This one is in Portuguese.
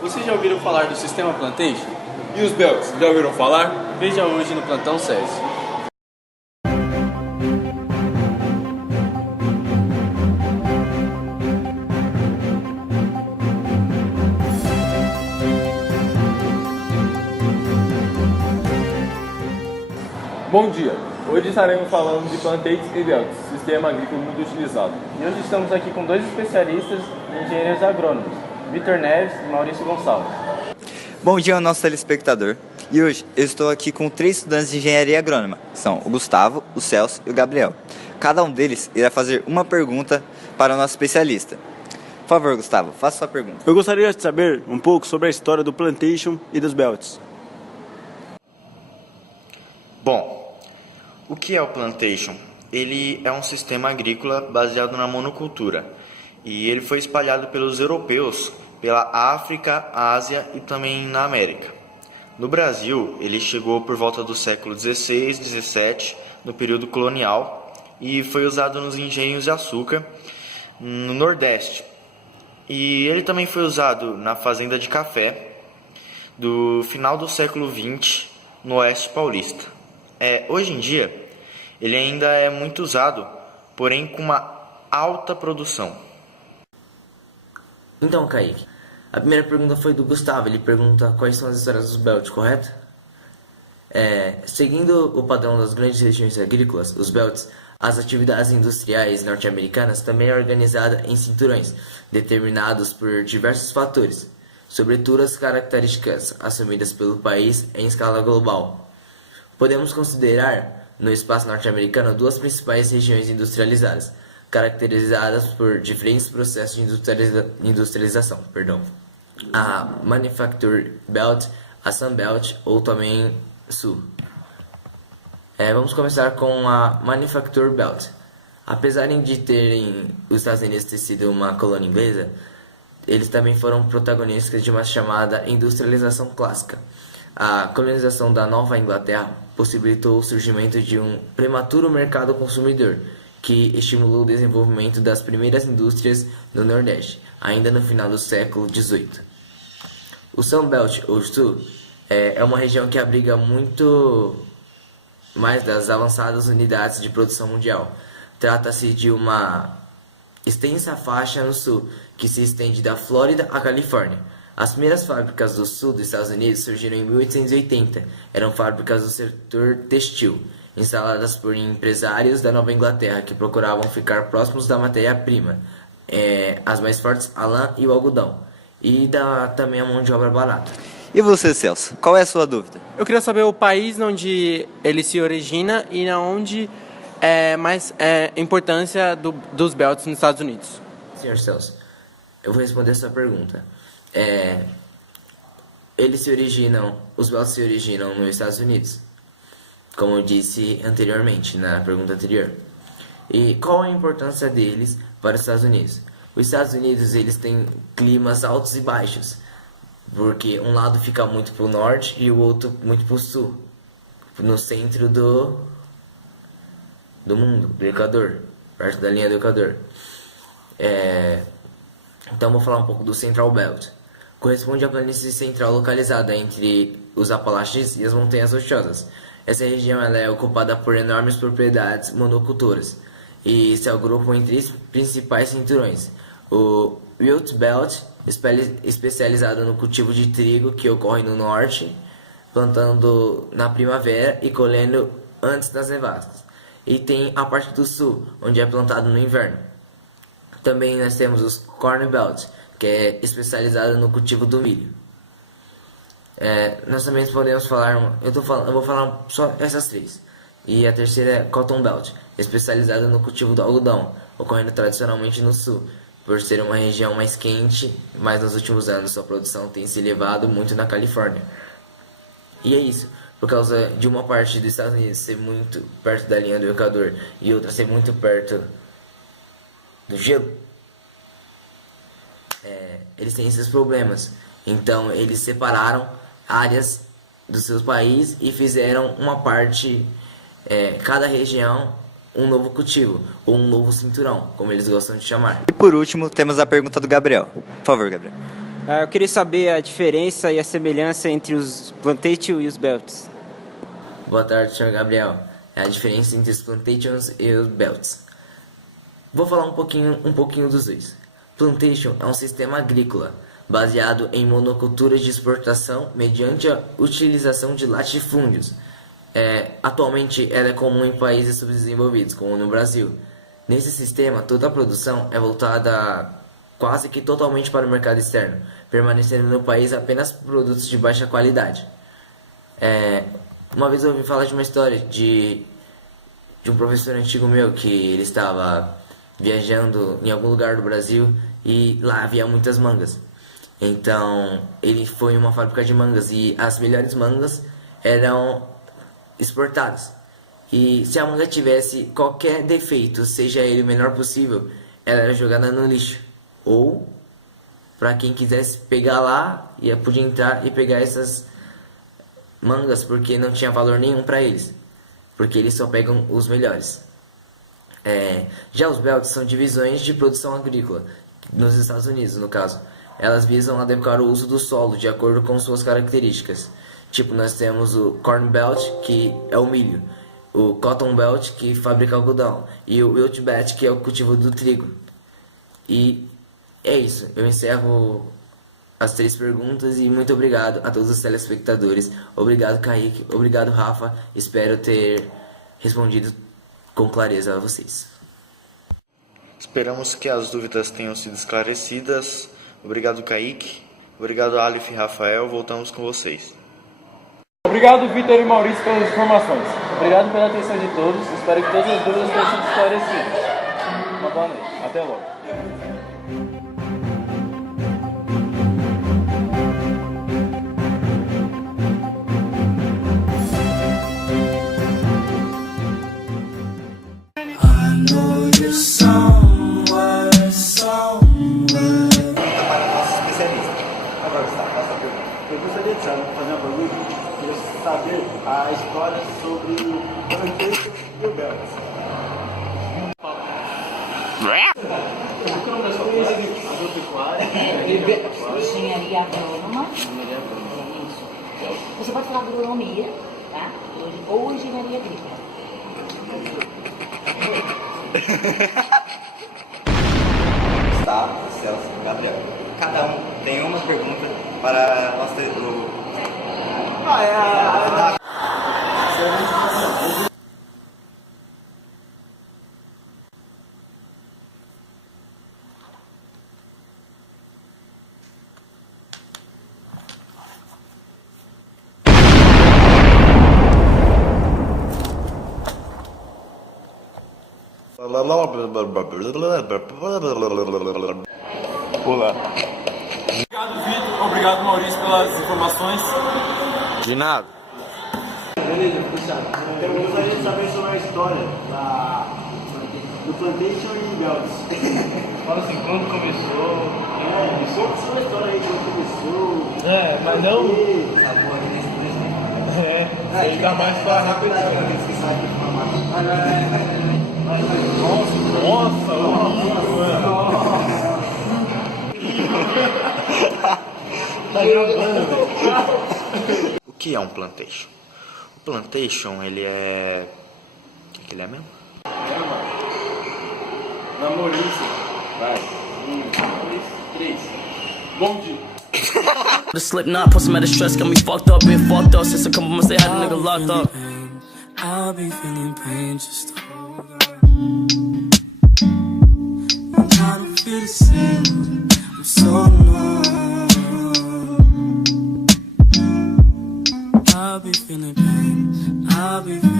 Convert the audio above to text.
Vocês já ouviram falar do sistema Plantation? E os belts, já ouviram falar? Veja hoje no Plantão SESI. Bom dia! Hoje estaremos falando de plantates e belts, sistema agrícola muito utilizado. E hoje estamos aqui com dois especialistas em engenheiros agrônomos, Vitor Neves e Maurício Gonçalves. Bom dia ao nosso telespectador. E hoje eu estou aqui com 3 estudantes de engenharia agrônoma. São o Gustavo, o Celso e o Gabriel. Cada um deles irá fazer uma pergunta para o nosso especialista. Por favor, Gustavo, faça sua pergunta. Eu gostaria de saber um pouco sobre a história do plantation e dos belts. Bom, o que é o plantation? Ele é um sistema agrícola baseado na monocultura e ele foi espalhado pelos europeus pela África, Ásia e também na América. No Brasil, ele chegou por volta do século XVI, XVII, no período colonial, e foi usado nos engenhos de açúcar no Nordeste. E ele também foi usado na fazenda de café do final do século XX no Oeste Paulista. Hoje em dia, ele ainda é muito usado, porém com uma alta produção. Então, Kaique, a primeira pergunta foi do Gustavo. Ele pergunta quais são as histórias dos belts, correto? Seguindo o padrão das grandes regiões agrícolas, os belts, as atividades industriais norte-americanas também é organizada em cinturões, determinados por diversos fatores, sobretudo as características assumidas pelo país em escala global. Podemos considerar, no espaço norte-americano, 2 principais regiões industrializadas, caracterizadas por diferentes processos de industrialização. A Manufacture Belt, a Sun Belt ou também Sul. Vamos começar com a Manufacture Belt. Apesar de terem os Estados Unidos ter sido uma colônia inglesa, eles também foram protagonistas de uma chamada industrialização clássica. A colonização da Nova Inglaterra possibilitou o surgimento de um prematuro mercado consumidor, que estimulou o desenvolvimento das primeiras indústrias no Nordeste, ainda no final do século XVIII. O Sun Belt, ou Sul, é uma região que abriga muito mais das avançadas unidades de produção mundial. Trata-se de uma extensa faixa no sul, que se estende da Flórida à Califórnia. As primeiras fábricas do sul dos Estados Unidos surgiram em 1880. Eram fábricas do setor têxtil, instaladas por empresários da Nova Inglaterra que procuravam ficar próximos da matéria-prima, as mais fortes, a lã e o algodão, e também a mão de obra barata. E você, Celso, qual é a sua dúvida? Eu queria saber o país onde ele se origina e onde é mais importância dos belts nos Estados Unidos. Senhor Celso, eu vou responder essa pergunta. Os belts se originam nos Estados Unidos, como eu disse anteriormente, na pergunta anterior. E qual a importância deles para os Estados Unidos? Os Estados Unidos, eles têm climas altos e baixos, porque um lado fica muito para o norte e o outro muito para o sul, no centro do mundo, do Equador, perto da linha do Equador. Então vou falar um pouco do Central Belt. Corresponde à planície central localizada entre os Apalaches e as Montanhas Rochosas. Essa região ela é ocupada por enormes propriedades monocultoras e se agrupam em 3 principais cinturões. O Wild Belt, especializado no cultivo de trigo, que ocorre no norte, plantando na primavera e colhendo antes das nevadas. E tem a parte do sul, onde é plantado no inverno. Também nós temos os Corn Belt, que é especializado no cultivo do milho. Nós também podemos falar, eu vou falar só essas 3. E a terceira é Cotton Belt, especializada no cultivo do algodão, ocorrendo tradicionalmente no sul, por ser uma região mais quente, mas nos últimos anos sua produção tem se elevado muito na Califórnia. E é isso, por causa de uma parte dos Estados Unidos ser muito perto da linha do Equador e outra ser muito perto do gelo, eles têm esses problemas. Então eles separaram áreas do seu país e fizeram uma parte, cada região, um novo cultivo, ou um novo cinturão, como eles gostam de chamar. E por último, temos a pergunta do Gabriel. Por favor, Gabriel. Eu queria saber a diferença e a semelhança entre os Plantation e os Belts. Boa tarde, Sr. Gabriel. É a diferença entre os Plantations e os Belts. Vou falar um pouquinho dos dois. Plantation é um sistema agrícola baseado em monoculturas de exportação mediante a utilização de latifúndios. Atualmente ela é comum em países subdesenvolvidos, como no Brasil. Nesse sistema, toda a produção é voltada quase que totalmente para o mercado externo, permanecendo no país apenas produtos de baixa qualidade. Uma vez eu ouvi falar de uma história de um professor antigo meu que ele estava viajando em algum lugar do Brasil e lá havia muitas mangas. Então ele foi em uma fábrica de mangas e as melhores mangas eram exportadas. E se a manga tivesse qualquer defeito, seja ele o menor possível, ela era jogada no lixo. Ou, para quem quisesse pegar lá, podia entrar e pegar essas mangas, porque não tinha valor nenhum para eles, porque eles só pegam os melhores. Já os belts são divisões de produção agrícola, nos Estados Unidos no caso. Elas visam adequar o uso do solo de acordo com suas características. Tipo, nós temos o Corn Belt, que é o milho, o Cotton Belt, que fabrica algodão, e o Wilt Belt, que é o cultivo do trigo. E é isso, eu encerro as 3 perguntas e muito obrigado a todos os telespectadores. Obrigado, Kaique, obrigado, Rafa, espero ter respondido com clareza a vocês. Esperamos que as dúvidas tenham sido esclarecidas. Obrigado, Kaique. Obrigado, Aleph e Rafael. Voltamos com vocês. Obrigado, Vitor e Maurício, pelas informações. Obrigado pela atenção de todos. Espero que todas as dúvidas tenham sido esclarecidas. Uma boa noite. Até logo. Eu gostaria de fazer uma pergunta, queria saber a história sobre o Plantation e o Belts. Engenharia agrônoma. Isso. Você pode falar agronomia, tá? Ou engenharia agrícola. Gustavo, Celso e Gabriel. Cada um tem uma pergunta para nós ter o... Olá. Obrigado, Vitor. Obrigado, Maurício, pelas informações. De nada. Beleza, puxado. Eu gostaria de saber sobre a história do Plantation e Belts. Fala assim, quando começou... Sobre a história aí, quando começou... mas não... Ele dá mais para rápido. Nossa, Tá gravando, velho. O que é um plantation? O plantation, ele é... O que ele é mesmo? Namorício. Vai. 1, 2, 3. Bom dia. The slip knot, put some out of stress, got me fucked up, been fucked up since a couple months they had a nigga locked up. I'll be feeling pain, just hold on. I'm trying to feel the same, I'm so numb. I'll be feeling pain, I'll be feeling